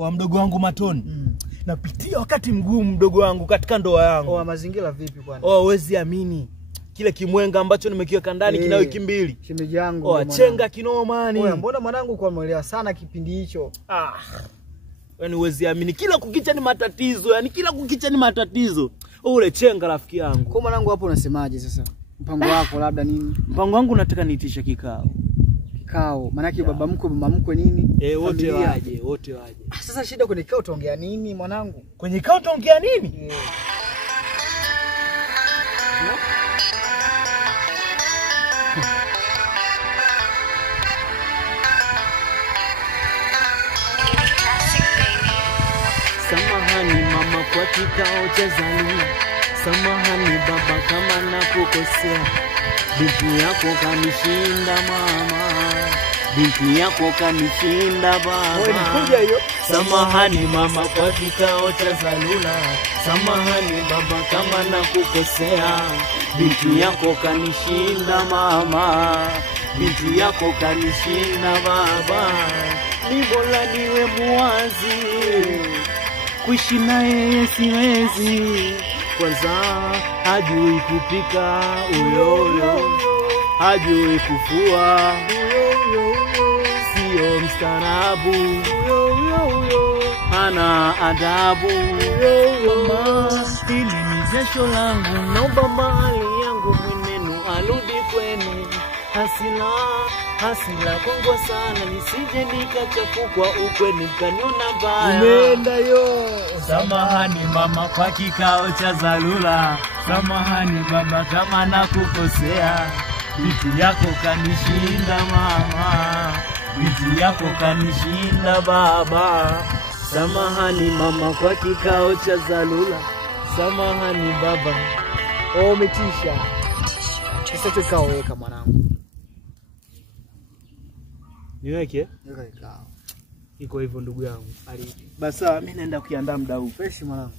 Wa mdogo wangu Matoni. Napitia wakati mgumu mdogo wangu katika ndoa yangu. Mazingira vipi kwani? Huwezi amini. Kile kimwenga ambacho nimekiweka ndani kina wiki 2. Shemeji yangu. Chenga kinoma ni. Mbona mwanangu kwa mwelea sana kipindi hicho? Yaani huwezi amini, kila kukicha ni matatizo, yani kila kukicha ni matatizo. Ule chenga rafiki yangu. Kwa mwanangu hapo unasemaje sasa? Mpango wako labda nini? Mpango wangu nataka niitisha kikao. Maana yake baba mkwe mama mkwe nini? Wote waje. Sasa shida kwenye kikao utaongea nini mwanangu? Kwenye kikao utaongea nini? Samahani mama kwa kikao cha dharura. Samahani baba kama nakukosea. Binti yako kanishinda mama. Binti yako kanishinda baba. Samahani mama kwa kikao cha dharura. Samahani baba kama nakukosea. Binti yako kanishinda mama. Binti yako kanishinda baba. Ni bora niwe muwazi. Kuishi naye siwezi. Kwanza hajui kupika uyoyo, hajui kufua uyoyo, sio mstarabu uyoyo, hana adabu uyoyo. Hili ni jasho langu, naomba mali yangu mwenenu arudi kwenu. Hasila kongwa sana, nisije nikachafukwa ukweni mkaniona baya. Umeenda yo. Samahani mama kwa kikao cha dharura. Samahani baba kama nakukosea. Binti yako kanishinda mama. Binti yako kanishinda baba. Samahani mama kwa kikao cha dharura. Samahani baba. Umetisha. Sasa kikao weka mwanangu. Niweke? Weka kikao. Iko hivyo ndugu yangu. Basi mimi naenda kuiandaa muda huu. Fresh mwanangu.